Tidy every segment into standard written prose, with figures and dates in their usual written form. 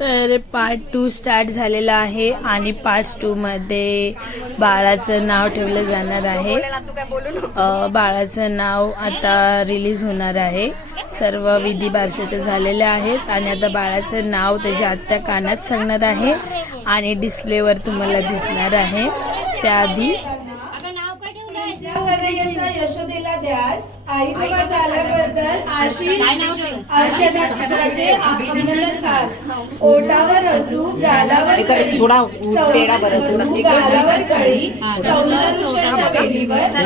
तर part 2 start झालेला आहे आणि पार्ट 2 मध्ये बाळाचं नाव ठेवलं जाणार आहे. बाळाचं नाव आता रिलीज होणार आहे. सर्व विधी बारशाचे झालेले आहेत आणि आता बाळाचं नाव त्याच्या आत्या कानात सांगणार आहे आणि डिस्प्लेवर तुम्हाला दिसणार आहे. त्याआधी यशोदेला द्यास आई बाबा झाल्याबद्दल आशीष अभिनंदन खास. ओटावर असू गालावर गालावर कळी संसार वेलीवर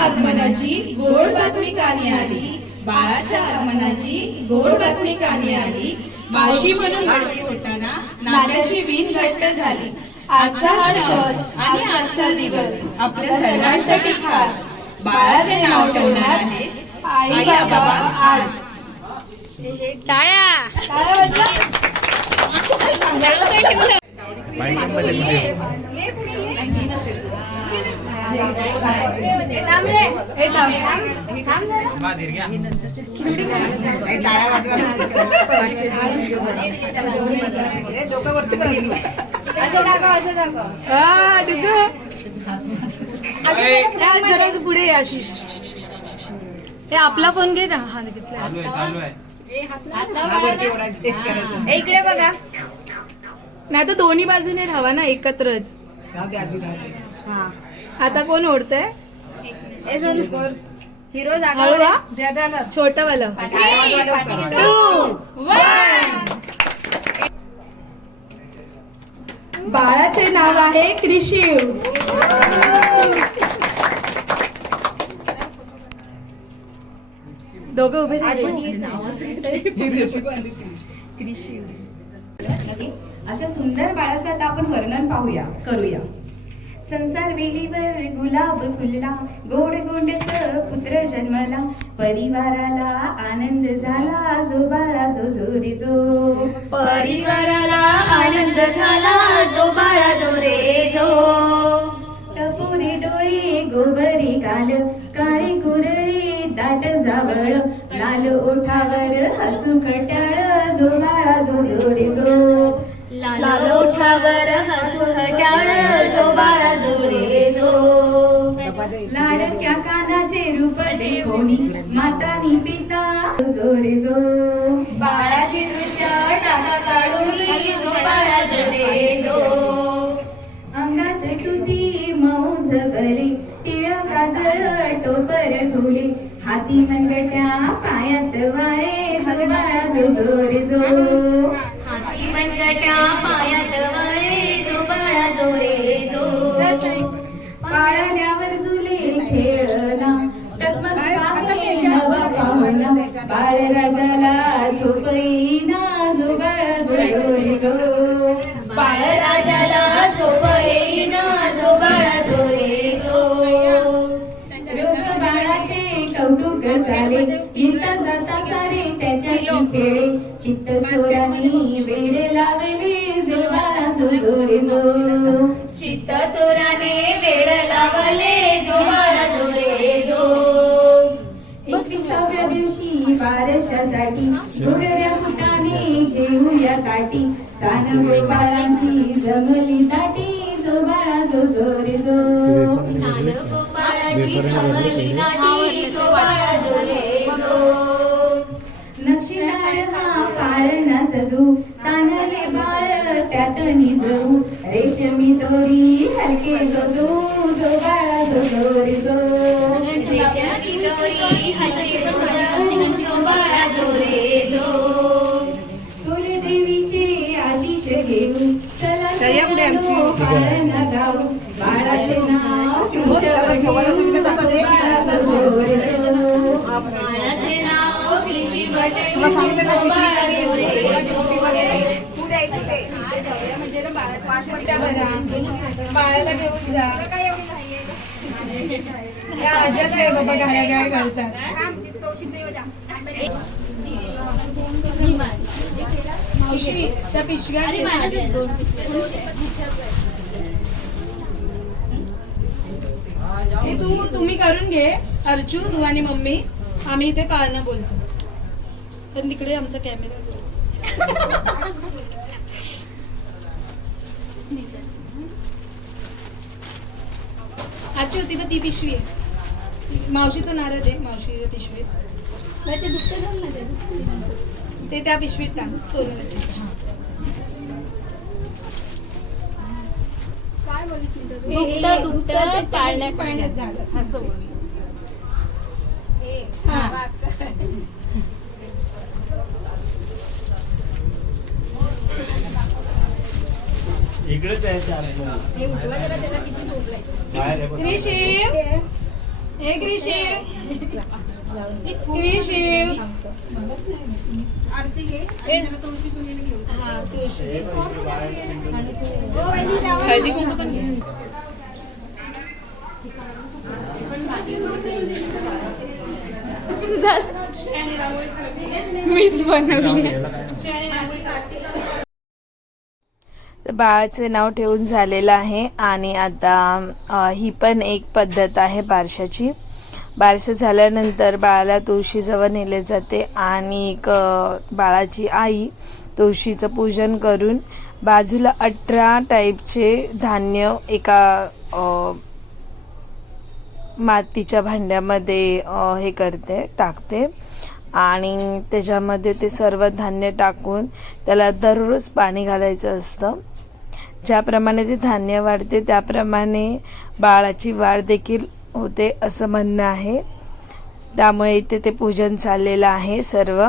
आगमनाची गोड बातमी कानी आली. बाळाच्या आगमनाची गोड बातमी कानी आली. मावशी म्हणून भरती होताना नात्याची वीण घट्ट झाली. आजचा हा क्षण आणि आजचा दिवस आपल्या सर्वांसाठी खास. बाळाचे नाव ठेवणार आहे आई बाबा आज. टाळ्या जरा पुढे आशिष हे आपला फोन घे ना. हा इकडे बघा. नाही तर दोन्ही बाजूने राहावा ना एकत्रच. आता कोण ओढतंय हिरो जागा छोट वाला. बाळाचे नाव आहे क्रिशिव. दोघं उभे अशा सुंदर बाळाचं आता आपण वर्णन करूया. संसार वेलीवर गुलाब फुलला, गोड गोंडस पुत्र जन्मला. परिवाराला आनंद झाला, जो बाळा जो जोरे जो. परिवाराला आनंद झाला, जो बाळा जो रे जो. टपोरे डोळे गोबरी गाल, काळी कुरळी दाट जावळ. लाल ओठावर हसू खट्याळ, जो बाळा जो जोरे जो. लाल ओठावर हसू खट्याळ, जो बाळा जो रे जो. लाडक्या कानाचे रूप देखोनी, मातानी पिता जो रे जो. बाळाची दृश्य टाका काढूनी, जो बाळा जो रे जो. अंगात सुती मौज बरे, टिळा काजळ टोपर धुले. हाती मनगट्या पायात वाळे, जो बाळा जो जो रे जो. हाती मनगट्या पायात वाळे, जो बाळा जो रे जो. पाळण्यावर झुले खेळना, टकमक पाहे नवा पाहुणा. बाळराजाला झोपईना, जो बाळा जो रे जो. बाळराजाला झोपईना, जो बाळा जो रे जो. रोज बाळाचे कौतुक झाले, येता जाता सारे त्याच्याशी खेळे. चित्त चोराने वेड लावले, जो बाळा जो रे जो. चित्त चोराने वेड लावले, जो बाळा जो रे जो. 21व्या दिवशी बारशासाठी घोगऱ्या फुटाने देऊया काठी. सान गोपाळांची जमली ताटी, जो बाळा जो जो रे जो. सान गोपाळाची जमली ताटी, जो बाळा जो रे जो. नक्षीदार हा पाळणा सजू, तान्हले बाळ त्यात निजवू. रेशमी दोरी हलके जोजू, जो बाळा जो जो रे जो. रेशमी दोरी हलके जोजू, जो बाळा जो रे जो. कुलदेवीचे आशीष घेऊ, चला पाळणा गाऊ. बाळाचे नाव बाळाचे नाव पिशी बाळाला घेऊन जा. आज्याला आहे बाबा घाया घाया घालतात. मावशी त्या पिशव्या हे तुम्ही करून घे. अर्चू तू आणि मम्मी आम्ही इथे पाळणं बोलतो. पण तिकडे आमचा कॅमेरा आजची होती पण ती पिशवी आहे. मावशीचं नारळ दे, मावशी पिशवी ते त्या पिशवीत टाक सोन्याची. इकडेच आहे ग्रीशिव हे ग्रीशिव ग्रीशिव हा तुळशी हळदी कुंकू पण घे. मीच बनवली. बाळाचे नाव ठेवून झालेलं आहे आणि आता ही पण एक पद्धत आहे बारशाची. बारसं झाल्यानंतर बाळाला तुळशीजवळ नेले जाते आणि एक बाळाची आई तुळशीचं पूजन करून बाजूला 18 टाईपचे धान्य एका मातीच्या भांड्यामध्ये हे करते टाकते आणि त्याच्यामध्ये ते सर्व धान्य टाकून त्याला दररोज पाणी घालायचं असतं. ज्याप्रमाणे ते धान्य वाढते त्याप्रमाणे बाळाची वाढ देखील होते असं म्हणणं आहे. त्यामुळे इथे ते पूजन चाललेलं आहे सर्व.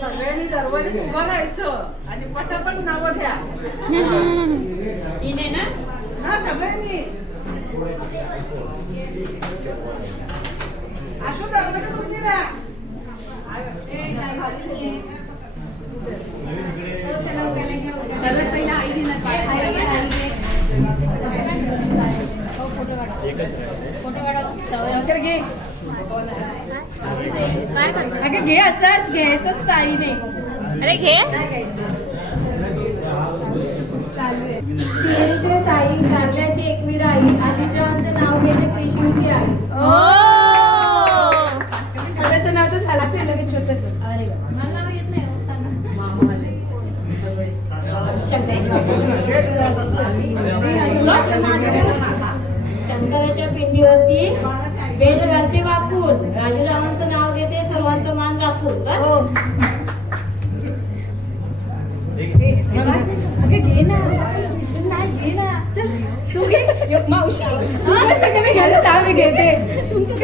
सगळ्यांनी दरवाजे उभं राहायचं आणि पटापट नावं घ्या ना सगळ्यांनी. असं दरवाजा तुम्ही ना सर्वात पहिला आई दिना घे. अगं घे, असंच घ्यायचंच ताईने. अरे घे. शिरीचे साई कारल्याची एकवीर आई आशिषरावांचं नाव घेते पेशवीची आई. त्याचं नाव तर झालं ते लगेच छोटस. मला नाव येत नाही हो, शंकराच्या पिंडीवरती बेल रात्री वाकून राजूरावांचं नाव घेते सर्वांचं मान राखून. घे ना, घे ना. तू घे मावशी. मी घ्यायला चाल मी घेते.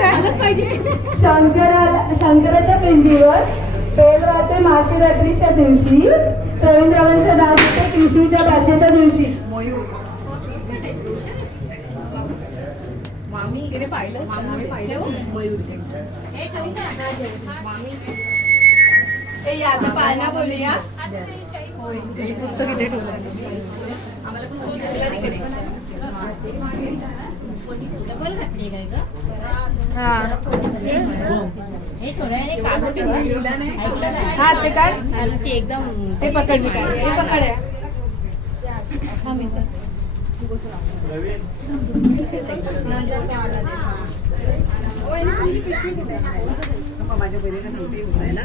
आलंच पाहिजे. शंकराच्या पिंडीवर बेल राहते महाशिवरात्रीच्या दिवशी. रवींद्ररावांचं नाव घेते विष्णूच्या भाषेच्या दिवशी. आता पाळणा बोलूया. पुस्तक इथे ठेवलं. हा ते काय एकदम ते पकड मी काय हे पकड आहे. माझ्या बहिणीला सांगते उघडायला.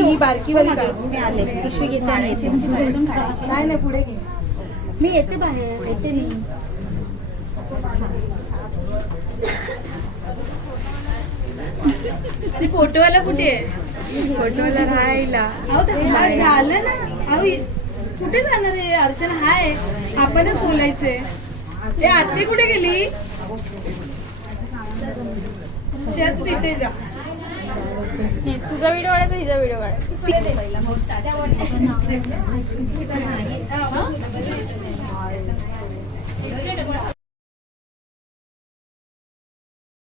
ही बारकी वाली पिशवी घेते काढायची नाही पुढे घे. मी येते बाहेर येते मी. फोटोवाला कुठे आहे? फोटोला राहायला झालं ना. अहो कुठे जाणार आहे अर्चना? हाय आपणच बोलायचंय. ए आत्ती कुठे गेली? शेत तू तिथे जा. तुझा व्हिडिओ काढायचा हिचा व्हिडिओ काढायचा.